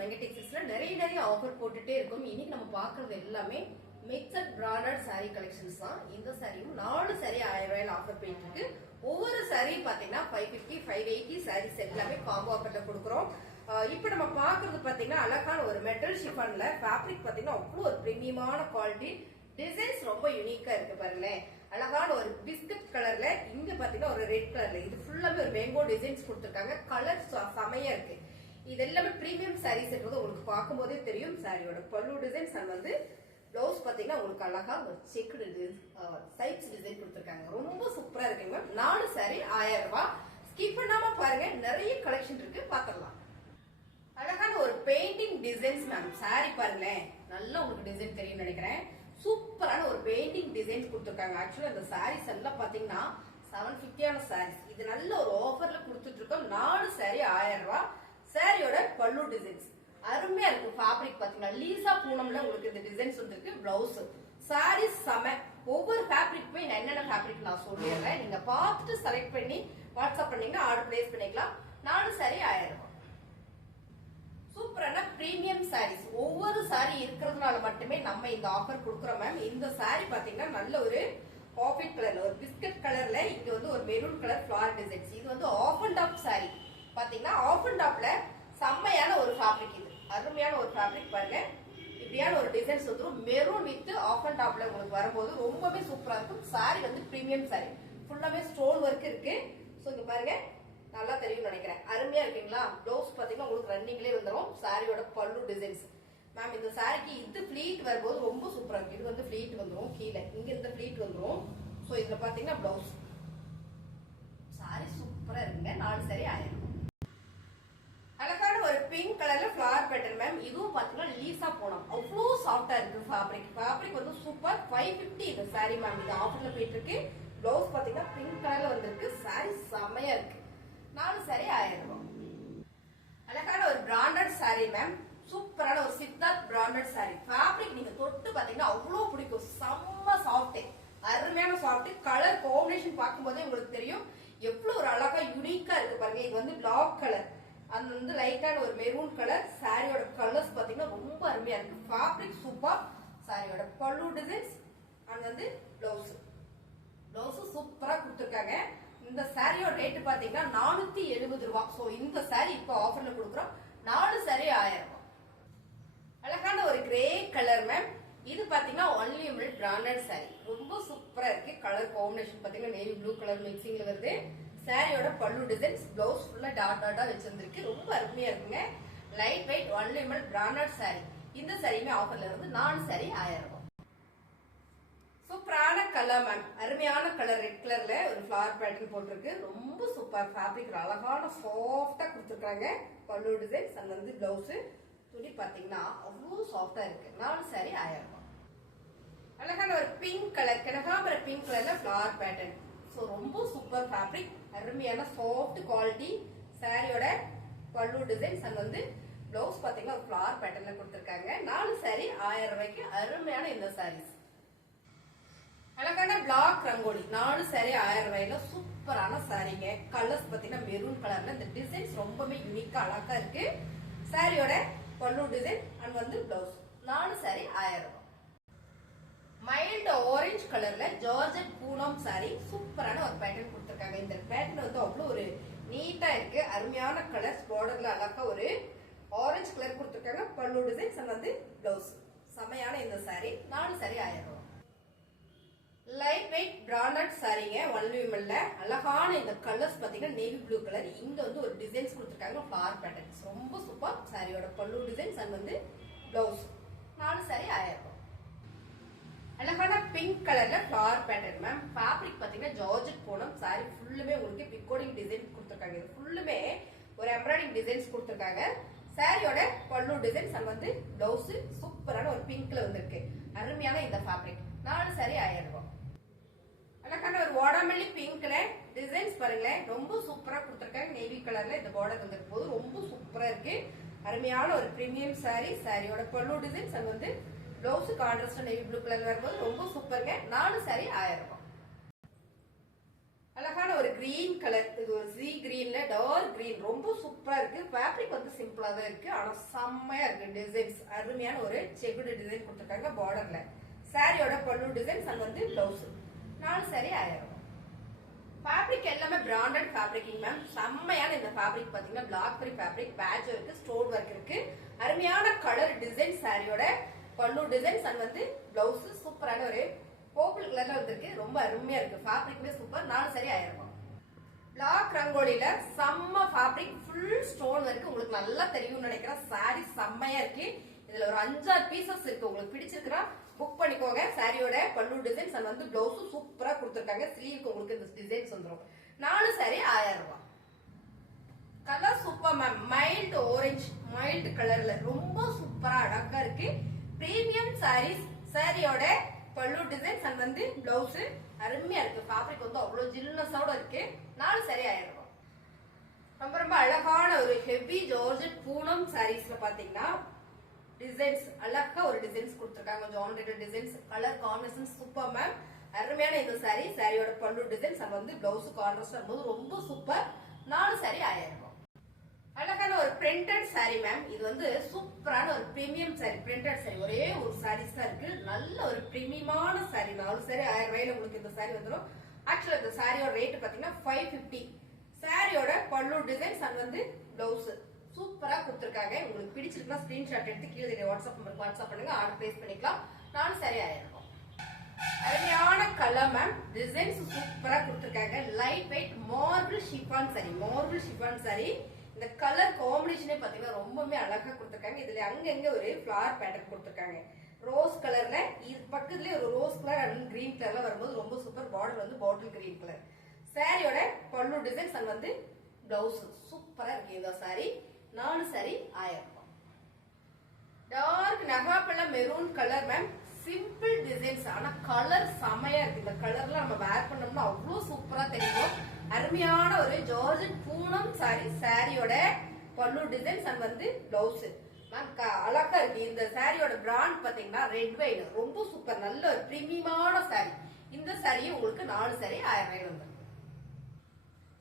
மெங்கடெக்ஸஸ்ல நிறைய ஆஃபர் போட்டுட்டே இருக்கும். இன்னைக்கு நம்ம பாக்குறது எல்லாமே மிக்சட் பிராண்டட் சாரி கலெக்ஷன்ஸ் தான். இந்த சாரியும் 4 சாரி 1000 ரூபாயில ஆஃபர் போயிட்டு இருக்கு. ஒவ்வொரு சாரி பாத்தீங்கன்னா 550 580 சாரீஸ் எல்லாமே காம்போ ஆஃபர்ல கொடுக்குறோம். இப்ப நம்ம பாக்குறது பாத்தீங்கன்னா அழகான ஒரு மெட்டல் ஷிஃபான்ல ஃபேப்ரிக் பாத்தீங்கன்னா அவ்வளவு ஒரு பிரீமியமான குவாலிட்டி, டிசைன்ஸ் ரொம்ப யூனிக்கா இருக்கு பாருங்களேன். அழகான ஒரு பிஸ்கட் கலர்ல, இங்க பாத்தீங்கன்னா ஒரு ரெட் கலர்ல, இது ஃபுல்லாவே ஒரு மேங்கோ டிசைன்ஸ் கொடுத்திருக்காங்க. கலர் செமையா இருக்கு. இது எல்லாமே பிரீமியம் சாரீஸ் உங்களுக்கு பார்க்கும்போதே தெரியும். சாரியோட பல்லு டிசைன்ஸ் அண்ட் வந்து பிளவுஸ் பாத்தீங்கன்னா உங்களுக்கு அழகா ஒரு செக்குடு சைட்ஸ் டிசைன் கொடுத்திருக்காங்க. ரொம்ப சூப்பரா இருக்குங்க மேம். 4 சாரி 1000 ரூபாய். ஸ்கிப் பண்ணாம பாருங்க, நிறைய கலெக்ஷன் இருக்கு, பாத்திரலாம். அழகான ஒரு பெயிண்டிங் டிசைன்ஸ் மேம். சாரி பாருங்களேன், நல்லா உங்களுக்கு டிசைன் தெரியும் நினைக்கிறேன். சூப்பரான ஒரு பெயிண்டிங் டிசைன்ஸ் கொடுத்திருக்காங்க. ஆக்சுவலா இந்த சாரீஸ் எல்லாம் பாத்தீங்கன்னா 750 சாரீஸ். இது நல்ல ஒரு ஆஃபர்ல கொடுத்துட்டு இருக்கோம். 4 சாரி 1000 ரூபாய். சாரியோட பல்லு டிசைன்ஸ் அருமையா இருக்கு. ஃபேப்ரிக் பாத்தீங்கன்னா லீசா பூனம்ல உங்களுக்கு இந்த டிசைன்ஸ் வந்துருக்கு. பிளவுஸ் சாரி செம. ஒவ்வொரு ஃபேப்ரிக்குமே என்னென்ன ஃபேப்ரிக் நான் சொல்லிடுறேன். நீங்க பார்த்துட்டு செலக்ட் பண்ணி வாட்ஸ்அப் பண்ணீங்கன்னா ஆர்டர் பிளேஸ் பண்ணிக்கலாம். 4 சாரி 1000 ரூபாய். சூப்பரான பிரீமியம் சாரீஸ். ஒவ்வொரு சாரி இருக்கிறதுனால மட்டுமே நம்ம இந்த ஆஃபர் கொடுக்குறோம் மேம். இந்த சாரி பாத்தீங்கன்னா நல்ல ஒரு காஃபி கலர்ல, ஒரு பிஸ்கட் கலர்ல, இங்க வந்து ஒரு மெரூன் கலர் ஃபிளார் டிசைன்ஸ். இது வந்து ஆஃப் அண்ட் ஆஃப் சாரி பாத்தீங்கன்னா ஆஃப் அண்ட் ஆஃப்ல செம்மையான ஒரு ஃபேப்ரிக். இது அருமையான ஒரு ஃபேப்ரிக் பாருங்க. இப்படியான ஒரு டிசைன்ஸ் வந்துடும். மெரூன் வித் ஆஃப் அண்ட் ஆஃப்ல உங்களுக்கு வரும்போது ரொம்பவே சூப்பரா இருக்கும். சாரி வந்து பிரீமியம் சாரி, ஃபுல்லாவே ஸ்டோன் ஒர்க் இருக்கு. சோ இங்க பாருங்க, நல்லா தெரியும் நினைக்கிறேன். அருமையா இருக்குங்களா? பிளவுஸ் பாத்தீங்கன்னா உங்களுக்கு ரன்னிங்லேயே வந்துடும். சாரியோட பல்லு டிசைன்ஸ் மேம். இந்த சாரிக்கு இது ஃபிளீட் வரும்போது ரொம்ப சூப்பரா இருக்கு. இது வந்து ஃபிளீட் வந்துடும் கீழே, இங்க இந்த ஃபிளீட் வந்துடும். சோ இதுல பாத்தீங்கன்னா பிளவுஸ் சாரி சூப்பரா இருக்குங்க. 4 சாரி 1000. அழகான ஒரு பிங்க் கலர்ல ஃபிளவர் பேட்டர்ன் மேம். இதுவும் பாத்தீங்கன்னா லீசா போனோம். அவ்வளோ சாஃப்டா இருக்கு ஃபேப்ரிக். ஃபேப்ரிக் வந்து சூப்பர். 550 இந்த சாரி மேம். இது ஆஃபர்ல போயிட்டு இருக்கு. பிளவுஸ் பாத்தீங்கன்னா பிங்க் கலர்ல வந்திருக்கு. சாரி செமையா இருக்கு. 4 சாரி 1000 ரூபாய். அழகான ஒரு பிராண்டட் சாரி மேம். சூப்பரான ஒரு சித்தார்த் பிராண்டட் சாரி. ஃபேப்ரிக் நீங்க தொட்டு பாத்தீங்கன்னா அவ்வளவு பிடிக்கும். செம்ம சாஃப்ட், அருமையான சாஃப்ட். கலர் காம்பினேஷன் பார்க்கும்போதே உங்களுக்கு தெரியும் எவ்வளவு ஒரு அழகா யூனிக்கா இருக்கு பாருங்க. இது வந்து பிளாக் கலர், அது வந்து லைட்டான ஒரு மெரூன் கலர். சாரியோட கலர்ஸ் பாத்தீங்கன்னா ரொம்ப அருமையா இருக்கு. Fabric super. சாரியோட பல்லு டிசைன்ஸ் அண்ட் வந்து பிளவுஸ் சூப்பரா கொடுத்துருக்காங்க. இந்த சாரியோட ரேட் பாத்தீங்கன்னா 470 ரூபாய். சோ இந்த சாரி இப்ப ஆஃபர்ல கொடுக்குறோம். 4 சாரி 1000 ரூபாய். அழகான ஒரு கிரே கலர் மேம். இது பாத்தீங்கன்னா ஒன்லி பிராண்டட் சாரி. ரொம்ப சூப்பரா இருக்கு. கலர் காம்பினேஷன் பாத்தீங்கன்னா நேவி ப்ளூ கலர் மிக்சிங்ல வருது. சாரியோட பல்லு டிசைன்ஸ், பிளவுஸ் ஃபுல்லா டாட்டா வச்சிருந்திருக்கு. ரொம்ப அருமையா இருக்குங்க. Light weight only branded sorry. இந்த சாரியுமே ஆஃபர்ல இருந்து 4 சாரி 1000 ரூபாய். சூப்பரான கலர் மேம். அருமையான கலர், ரெட் கலர்ல ஒரு ஃபிளவர் பேட்டர்ன் போட்டிருக்கு. ரொம்ப சூப்பர். ஃபேப்ரிக் அழகான சாஃப்டா கொடுத்துருக்காங்க. பல்லு டிசைன்ஸ் அண்ட் வந்து பிளவுஸ். துணி பாத்தீங்கன்னா அவ்வளவு சாஃப்டா இருக்கு. 4 சாரி 1000 ரூபாய். அழகான ஒரு பிங்க் கலர், கனகாம்பர பிங்க் கலர்ல ஃபிளவர் பேட்டர்ன். சோ ரொம்ப சூப்பர் ஃபேப்ரிக், அருமையான சாஃப்ட் குவாலிட்டி. சாரியோட பல்லு டிசைன்ஸ் அண்ட் வந்து பிளவுஸ் பாத்தீங்கன்னா ஒரு ஃபிளவர் பேட்டர்ன்ல கொடுத்திருக்காங்க. 4 சாரி 1000 ரூபாய்க்கு அருமையான இந்த சாரீஸ். அழகான பிளாக் ரங்கோலி 4 சாரி 1000 ரூபாயில சூப்பரான சாரிங்க. கலர்ஸ் பாத்தீங்கன்னா மெரூன் கலர்ல, இந்த டிசைன்ஸ் ரொம்பவே யூனிக்கா அழகா இருக்கு. சாரியோட பல்லு டிசைன் அண்ட் வந்து பிளவுஸ். 4 சாரி 1000 ரூபாய். மைல்ட் ஆரஞ்சு கலர்ல ஜார்ஜெட் பூனம் சாரி. சூப்பரான ஒரு பேட்டர்ன் கொடுத்திருக்காங்க. இந்த பேட்டர்ன் வந்து அவ்வளவு ஒரு நீட்டா இருக்கு. அருமையான கலர்ஸ், பார்டர்ல அழகா ஒரு ஆரஞ்சு கலர் கொடுத்திருக்காங்க. பல்லு டிசைன்ஸ் அண்ட் வந்து பிளவுஸ். செமையான இந்த சாரி. 4 சாரி 1000 ரூபாய். லைட் வெயிட் பிராண்டட் சாரிங்க. ஒன்லி விமன்ல அழகான இந்த கலர்ஸ் பாத்தீங்கன்னா நேவி ப்ளூ கலர். இங்க வந்து ஒரு டிசைன்ஸ் கொடுத்திருக்காங்க, ஃபிளவர் பேட்டர்ன்ஸ். ரொம்ப சூப்பர். சாரியோட பல்லு டிசைன்ஸ் அண்ட் வந்து பிளவுஸ். 4 சாரி 1000 ரூபாய். அழகான பிங்க் கலர்ல ஃபிளவர் பேட்டர்ன் மேம். ஃபேப்ரிக் பாத்தீங்கன்னா ஜார்ஜெட் பூனம். சாரி ஃபுல்லுமே உங்களுக்கு பிக்கோடிங் டிசைன் கொடுத்திருக்காங்க. இது ஃபுல்லுமே ஒரு எம்ப்ராய்டிங் டிசைன்ஸ் கொடுத்திருக்காங்க. சாரியோட பல்லு டிசைன்ஸ் அண்ட் வந்து பிளவுஸ் சூப்பரான ஒரு பிங்க்ல வந்திருக்கு. அருமையான இந்த ஃபேப்ரிக். 4 சாரி 1000 ரூபாய். அழகான ஒரு வாடாமல்லி பிங்க்ல டிசைன்ஸ் பாருங்களேன். ரொம்ப சூப்பரா கொடுத்திருக்காங்க. நேவி கலர்ல இந்த பார்டர் வந்திருக்கும் போது ரொம்ப சூப்பரா இருக்கு. அருமையான ஒரு பிரீமியம் சாரி. சாரியோட பல்லு டிசைன்ஸ் அண்ட் வந்து blouse contrast navy blue colour வரும்போது ரொம்ப சூப்பருங்க. 4 சாரி 1000 ரூபாய். அழகான ஒரு கிரீன் கலர், இது ஒரு சி கிரீன்ல டார்க் கிரீன், ரொம்ப சூப்பரா இருக்கு. ஃபேப்ரிக் வந்து சிம்பிளா தான் இருக்கு, ஆனா செம்மையா இருக்கு. டிசைன்ஸ் அருமையான ஒரு செக்குடு டிசைன் கொடுத்துருக்காங்க பார்டர்ல. சாரியோட பல்லு டிசைன்ஸ் அண்ட் வந்து பிளவுஸ். 4 சாரி 1000. ஃபேப்ரிக் எல்லாமே பிராண்டட் ஃபேப்ரிக்கிங் மேம். செம்மையான இந்த ஃபேப்ரிக் பாத்தீங்கன்னா பிளாக் பெரி ஃபேப்ரிக், பேட்ச் இருக்கு, ஸ்டோன் ஒர்க் இருக்கு. அருமையான கலர் டிசைன் சாரியோட பல்லு டிசைன்ஸ் அண்ட் வந்து பிளவுஸ். சூப்பரான ஒரு பர்பிள் கலர்ல வந்திருக்கு, ரொம்ப அருமையா இருக்கு. ஃபேப்ரிக்மே சூப்பர். 4 சாரி 1000. பிளாக் ரங்கோலியில செம்ம ஃபேப்ரிக், ஃபுல் ஸ்டோன் ஒர்க், உங்களுக்கு நல்லா தெரியும்னு நினைக்கிறேன். சாரி செம்மையா இருக்கு. இதுல ஒரு 5-6 பீசஸ் இருக்கு, உங்களுக்கு பிடிச்சிருக்கிறா புக் பண்ணிக்கோங்க. சாரியோட பல்லு டிசைன்ஸ் அண்ட் வந்து பிளவுஸ் சூப்பரா கொடுத்துருக்காங்க. ஸ்லீவுக்கு உங்களுக்கு இந்த டிசைன்ஸ் வந்துடும். 4 சாரி 1000 ரூபாய். Colour super ma'am. Mild orange, mild கலர்ல ரொம்ப சூப்பரா அழகா இருக்கு. பிரீமியம் சாரீஸ். சாரியோட பல்லு டிசைன்ஸ் அண்ட் வந்து பிளவுஸ் அருமையா இருக்கு. ஃபேப்ரிக் வந்து அவ்வளவு ஜில்னஸோட இருக்கு. 4 சாரி 1000 ரூபாய். ரொம்ப ரொம்ப அழகான ஒரு ஹெவி ஜார்ஜெட் பூனம் சாரீஸ்ல பாத்தீங்கன்னா டிசைன்ஸ் அழகா ஒரு டிசைன்ஸ் கொடுத்துருக்காங்க. கொஞ்சம் online designs, colour combination super ma'am. அருமையான இந்த சாரி. சாரியோட பல்லு டிசைன்ஸ் அண்ட் வந்து பிளவுஸ் கான்ட்ராஸ்ட் வரும்போது ரொம்ப சூப்பர். 4 சாரி 1000 ரூபாய். அழகான ஒரு பிரிண்டட் சாரி மேம். இது வந்து சூப்பரான ஒரு பிரீமியம் சாரி, பிரிண்டட் சாரி. ஒரே ஒரு சாரீஸ் தான் இருக்கு, நல்ல ஒரு பிரீமியமான சாரி. 4 சாரி 1000 ரூபாயில உங்களுக்கு இந்த சாரி வந்துடும். ஆக்சுவலா இந்த சாரியோட ரேட் பாத்தீங்கன்னா 550. சாரியோட பல்லு டிசைன்ஸ் அண்ட் வந்து பிளவுஸ் சூப்பரா கொடுத்துருக்காங்க. உங்களுக்கு பிடிச்சிருக்கா ஸ்கிரீன்ஷாட் எடுத்து கீழே வாட்ஸ்அப் நம்பருக்கு வாட்ஸ்அப் பண்ணுங்க, ஆர்டர் பிளேஸ் பண்ணிக்கலாம். 4 சாரி 1000 ரூபாய். அருமையான கலர் மேம். டிசைன்ஸ் சூப்பரா கொடுத்துருக்காங்க. Light weight marble chiffon sorry, marble chiffon sorry. இந்த கலர் காம்பினேஷனே பாத்தீங்கன்னா ரொம்பவே அழகா கொடுத்துருக்காங்க. இதுல அங்கங்க ஒரு ஃபிளவர் பேட்டர்ன் கொடுத்துருக்காங்க. ரோஸ் கலர்ல, இது பக்கத்துலயே ஒரு ரோஸ் கலர் அண்ட் கிரீன் கலர்ல வரும்போது ரொம்ப சூப்பர். பார்டர் வந்து பாட்டில் கிரீன் கலர். சாரியோட பல்லு டிசைன்ஸ் அண்ட் வந்து பிளவுஸ் சூப்பரா இருக்கு இந்த சாரி. 4 சாரி 1000 ரூபாய். டார்க் நகாப்பழ maroon colour ma'am. Simple designs, ஆனா கலர் செமையா இருக்கு. இந்த கலர்ல நம்ம வேர் பண்ணோம்னா அவ்வளவு சூப்பரா தெரியும். அருமையான ஒரு ஜார்ஜெட் பூனம் சாரி. சாரியோட பல்லு டிசைன்ஸ் அண்ட் வந்து பிளவுஸ் மேம் அழகா இருக்கு. இந்த சாரியோட பிராண்ட் பாத்தீங்கன்னா ரெட் வைன், ரொம்ப சூப்பர். நல்ல ஒரு பிரீமியமான சாரி. இந்த சாரியும் உங்களுக்கு 4 சாரி 1000 ரூபாய் வந்து.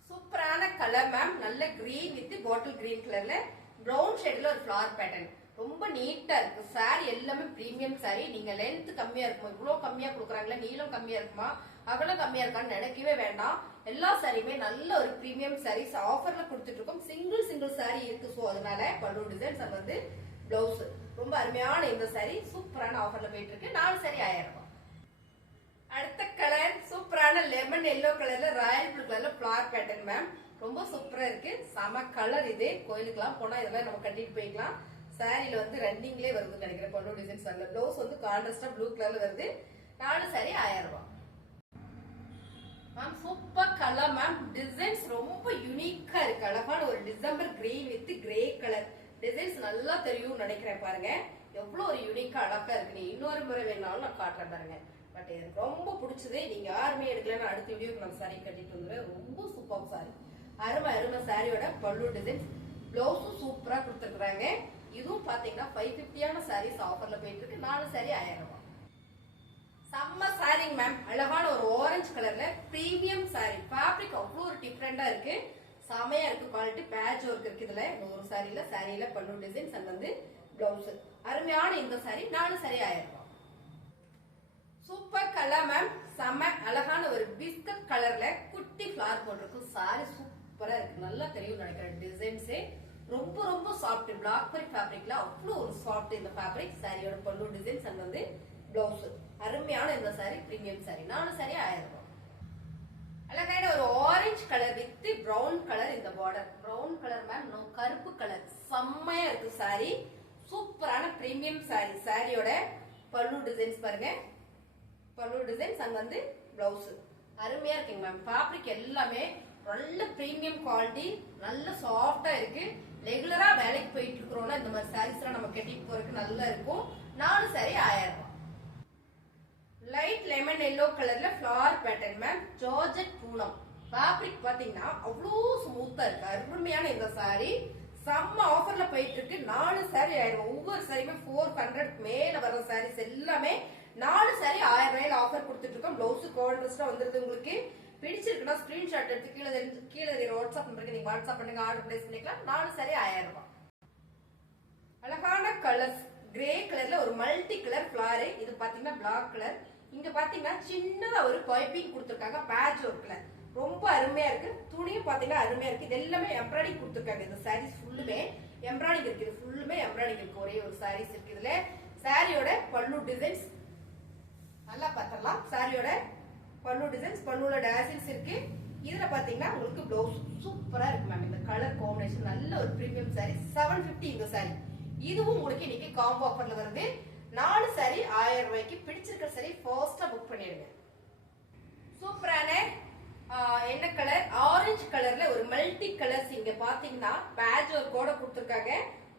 சூப்பரான கலர் மேம். நல்ல கிரீன் வித் பாட்டில் கிரீன் கலர்ல பிரவுன் ஷேட்ல ஒரு ஃபிளவர் பேட்டர்ன், ரொம்ப நீட்டா இருக்கு. சாரி எல்லாமே பிரீமியம் சாரி. நீங்க லென்த் கம்மியா இருக்குமா, இவ்வளவு கம்மியா கொடுக்குறாங்களா, நீளம் கம்மியா இருக்குமா, அகலம் கம்மியா இருக்கான்னு நினைக்கவே வேண்டாம். எல்லா சாரியுமே நல்ல ஒரு பிரீமியம் சாரீஸ் ஆஃபர்ல கொடுத்துட்டு இருக்கோம். சிங்கிள் சாரி இருக்கு, சோ அதனால பல்லு டிசைன்ஸ் அது வந்து பிளவுஸ் ரொம்ப அருமையான இந்த சாரி சூப்பரான ஆஃபர்ல போயிட்டு இருக்கு. 4 சாரி 1000 ரூபாய். அடுத்த கலர் சூப்பரான லெமன் எல்லோ கலர்ல ராயல் ப்ளூ கலர்ல ஃபிளவர் பேட்டர்ன் மேம். ரொம்ப சூப்பரா இருக்கு. செம கலர் இது. கோயிலுக்குலாம் போனா இதெல்லாம் நம்ம கட்டிட்டு போய்க்கலாம். சாரியில வந்து ரன்னிங்லேயே வருதுன்னு நினைக்கிறேன். பல்லு டிசைன்ஸ் வரல. பிளவுஸ் வந்து கான்ட்ராஸ்டா ப்ளூ கலர்ல வருது. 4 சாரி 1000 ரூபாய். Ma'am super colour ma'am. Designs ரொம்ப யூனிக்கா இருக்கு. அழகான ஒரு December green with grey colour designs நல்லா தெரியும் நினைக்கிறேன். பாருங்க எவ்வளவு ஒரு யூனிக்கா அழகா இருக்கு. நீ இன்னொரு முறை வேணாலும் நான் காட்டுறேன் பாருங்க. பட் எனக்கு ரொம்ப பிடிச்சது. நீங்க யாருமே எடுக்கலன்னு அடுத்த வீடியோக்கு நான் சாரி கட்டிட்டு வந்துடுவேன். ரொம்ப சூப்பர் சாரி. அருமை சாரியோட பல்லு டிசைன்ஸ் பிளவுஸும் சூப்பரா கொடுத்துருக்காங்க. இதுவும் பாத்தீங்கன்னா 550 சாரீஸ் ஆஃபர்ல போயிட்டு இருக்கு. 4 சாரி 1000 ரூபாய். செம்ம சாரிங் மேம். அழகான ஒரு ஆரஞ்சு கலர்ல பிரீமியம் சாரி. ஃபேப்ரிக் அவ்வளோ ஒரு டிஃப்ரெண்டா இருக்கு. செமையா இருக்கு. குவாலிட்டி பேட்ச் ஒர்க் இருக்கு இதுல. ஒரு சாரியில பல்லு டிசைன்ஸ் அண்ட் வந்து பிளவுஸ். அருமையான இந்த சாரி. 4 சாரி 1000 ரூபாய். Super colour ma'am. செம்ம அழகான ஒரு பிஸ்கட் கலர்ல குட்டி ஃபிளவர் போட்டிருக்கு. சாரி சூப்பரா இருக்கு. நல்லா தெரியும் நினைக்கிறேன். டிசைன்ஸே ரொம்ப சாஃப்ட். பிளாக் பெரி ஃபேப்ரிக்ல அவ்வளோ ஒரு சாஃப்ட் இந்த ஃபேப்ரிக். சாரியோட பல்லு டிசைன்ஸ் அண்ட் வந்து பிளவுஸ். அருமையான இந்த சாரி பிரீமியம் சாரி. 4 சாரி 1000 ரூபாய். அழகான ஒரு orange colour with brown colour இந்த பார்டர். பிரவுன் கலர் மேம், கருப்பு கலர். செம்மையா இருக்கு சாரி. சூப்பரான பிரீமியம் சாரி. சாரியோட பல்லு டிசைன்ஸ் பாருங்க. பல்லு டிசைன்ஸ் அங்க வந்து பிளவுஸ். அருமையா இருக்குங்க மேம். ஃபேப்ரிக் எல்லாமே நல்ல பிரீமியம் குவாலிட்டி, நல்ல சாஃப்டா இருக்கு. ரெகுலரா வேலைக்கு போயிட்டு இருக்கிறோம்னா இந்த மாதிரி சாரீஸ் எல்லாம் நம்ம கட்டிட்டு போறதுக்கு நல்லா இருக்கும். 4 சாரி 1000 ரூபாய். லைட் லெமன் எல்லோ கலர்ல flower pattern ma'am. Georgette Poonam. Fabric பாத்தீங்கன்னா அவ்வளோ ஸ்மூத்தா இருக்கு. அருமையான இந்த சாரி செம்ம ஆஃபர்ல போயிட்டு இருக்கு. 4 சாரி 1000. ஒவ்வொரு சாரியுமே 400 மேல வர சாரீஸ் எல்லாமே 4 சாரி 1000 ரூபாயில ஆஃபர் கொடுத்துட்டு இருக்கோம். பிளவுஸ் கான்ட்ராஸ்டா வந்துருது உங்களுக்கு. பிடிச்சிருக்குன்னா ஸ்கிரீன்ஷாட் எடுத்து கீழே வாட்ஸ்அப் நம்பருக்கு நீங்க வாட்ஸ்அப் பண்ணுங்க, ஆர்டர் பிளேஸ் பண்ணிக்கலாம். 4 saree 1000 ரூபாய். அழகான கலர்ஸ், கிரே கலர்ல ஒரு மல்டி கலர் ஃபிளார். இது பாத்தீங்கன்னா பிளாக் கலர். இங்க பாத்தீங்கன்னா சின்னதா ஒரு பைப்பிங் கொடுத்துருக்காங்க, பேட்ச் ஒர்க்ல ரொம்ப அருமையா இருக்கு. துணியும் பாத்தீங்கன்னா அருமையா இருக்கு. இது எல்லாமே எம்ப்ராய்டிங் கொடுத்துருக்காங்க. இந்த சாரீஸ் ஃபுல்லுமே எம்ப்ராய்டிங் இருக்கு. இது ஃபுல்லுமே எம்ப்ராய்டிங் இருக்கு. ஒரே ஒரு சாரீஸ் இருக்கு. இதுல சாரியோட பல்லு டிசைன்ஸ் நல்லா பார்த்தலாம். சாரியோட பல்லு டிசைன்ஸ், பல்லுல டேசில்ஸ் இருக்கு. இதுல பாத்தீங்கன்னா உங்களுக்கு பிளவுஸ் சூப்பரா இருக்கு மேம். இந்த கலர் காம்பினேஷன் நல்ல ஒரு பிரீமியம் சாரி. 750 இந்த சாரி. இதுவும் உங்களுக்கு இன்னைக்கு காம்போ ஆஃபர்ல வருது. 4 saree 1000 ரூபாய்க்கு. பிடிச்சிருக்க saree ஃபாஸ்டா புக் பண்ணிடுங்க. சூப்பரான என்ன கலர், ஆரஞ்சு கலர்ல ஒரு மல்டி கலர்ஸ். இங்க பாத்தீங்கன்னா பேட்ச் ஒர்க்கோட கொடுத்துருக்காங்க.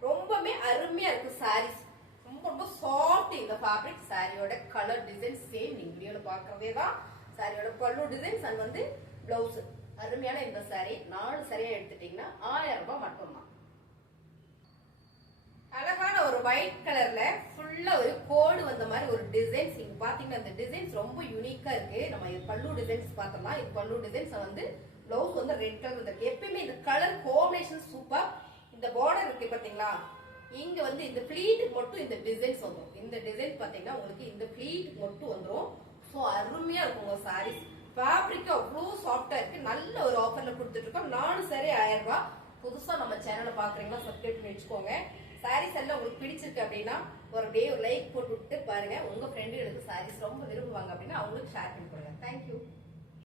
ரொம்பவே அருமையா இருக்கு சாரீஸ். ரொம்ப ரொம்ப சாஃப்ட் இந்த ஃபேப்ரிக். சாரியோட கலர் டிசைன் சேம் நீங்க வீடியோல பாக்குறதே தான். சாரியோட பல்லு டிசைன்ஸ் அண்ட் வந்து பிளவுஸ் அருமையான இந்த சாரி. 4 சரியா எடுத்துட்டீங்கன்னா 1000 ரூபாய் மட்டும்தான். அழகான ஒரு ஒயிட் கலர்ல ஃபுல்லா ஒரு கோடு வந்த மாதிரி ஒரு டிசைன்ஸ். இங்க பாத்தீங்கன்னா இந்த டிசைன்ஸ் ரொம்ப யூனிக்கா இருக்கு. நம்ம இது பல்லு டிசைன்ஸ் பார்த்தோம்னா இது பல்லு டிசைன்ஸ் வந்து பிளவுஸ் வந்து ரெட் கலர் இருக்கு. எப்பயுமே இந்த கலர் காம்பினேஷன் சூப்பர். இந்த பார்டர் இருக்கு பாத்தீங்களா, இங்க வந்து இந்த பிளீட்டுக்கு மட்டும் இந்த டிசைன்ஸ் வந்துடும். இந்த டிசைன் பாத்தீங்கன்னா உங்களுக்கு இந்த பிளீட்டுக்கு மட்டும் வந்துடும். ஸோ அருமையா இருக்கும் உங்க சாரீஸ். ஃபேப்ரிக் அவ்வளோ சாஃப்டா இருக்கு. நல்ல ஒரு ஆஃபர்ல கொடுத்துட்டு இருக்கோம். 4 saree 1000 ரூபாய். புதுசா நம்ம சேனலை பாக்குறீங்கன்னா சப்ஸ்கிரைப் பண்ணி வச்சுக்கோங்க. சாரீஸ் எல்லாம் உங்களுக்கு பிடிச்சிருக்கு அப்படின்னா ஒரு லைக் போட்டு விட்டு பாருங்க. உங்க ஃப்ரெண்டுகளுக்கு சாரீஸ் ரொம்ப விரும்புவாங்க அப்படின்னா அவங்களுக்கு ஷேர் பண்ணி கொடுங்க. தேங்க்யூ.